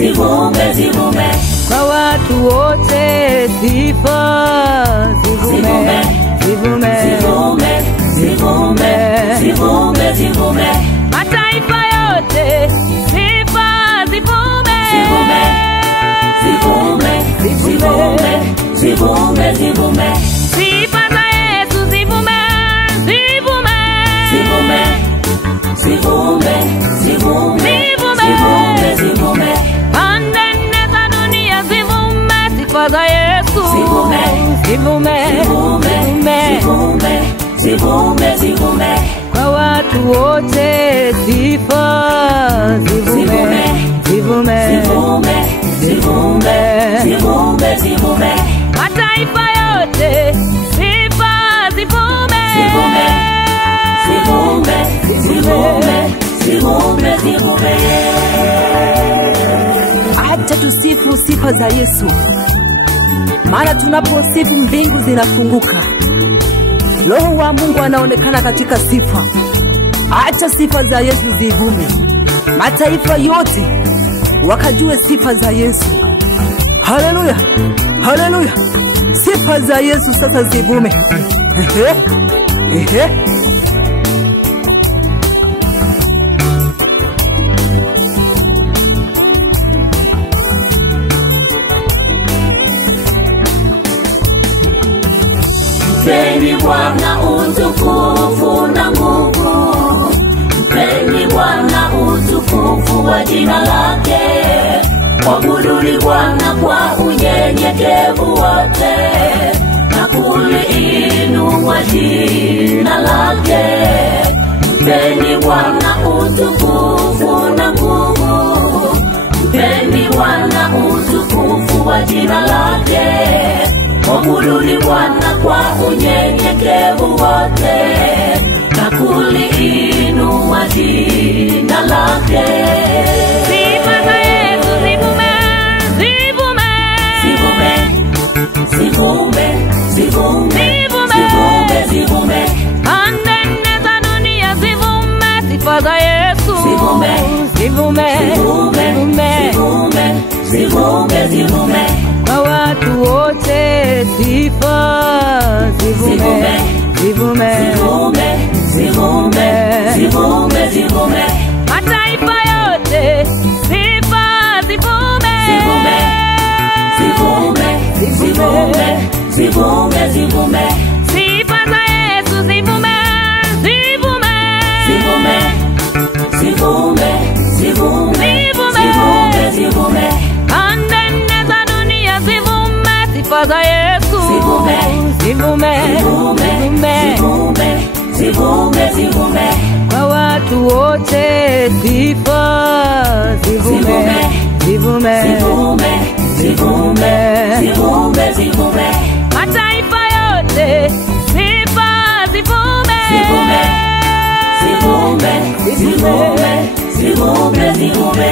zivume, zivume. Kwa watu wote sifa zivume, zivume, zivume, zivume, zivume, zivume. Mataifa yote sifa zivume, zivume, zivume, zivume, zivume, zivume. Sifa za Yesu zivume, zivume, zivume, zivume, zivume, zivume, zivume. Pande nne za dunia zivume, sifa za Yesu zivume, zivume, zivume, zivume, zivume. Kwa watu wote sifa zivume, zivume, zivume, zivume, zivume, zivume. Mataifa yote sifa zivume, zivume, zivume, zivume, zivume, zivume. Acha tusifu sifa za Yesu, maana tunaposifu mbingu zinafunguka, Roho wa Mungu anaonekana katika sifa. Acha sifa za Yesu zivume, mataifa yote wakajue sifa za Yesu. Haleluya, haleluya. Sifa za Yesu sasa zivume. Mpeni Bwana utukufu na nguvu, mpeni Bwana utukufu wa jina lake. Mwabuduni Bwana kwa unyenyekevu wote, na kuliinua jina lake. Mpeni Bwana utukufu na nguvu, mpeni Bwana utukufu wa jina lake. Mwabuduni Bwana kwa unyenyekevu wote, na kuliinua jina lake. Sifa za Yesu zivume, zivume, zivume, zivume, zivume, zivume, zivume. Pande nne za dunia zivume, sifa za Yesu zivume, zivume, zivume, zivume, zivume, zivume. Kwa watu wote sifa zivume, zivume, zivume, zivume, zivume, zivume. Mataifa yote sifa zivume, zivume, zivume, zivume, zivume, zivume. Sifa za Yesu zivume, zivume, zivume, zivume, zivume, zivume, zivume. Pande nne za dunia zivume, sifa za Yesu zivume, zivume, zivume, zivume, zivume. Kwa watu wote sifa zivume, zivume, zivume, zivume, zivume. Mataifa yote sifa zivume, zivume, zivume, zivume, zivume, zivume.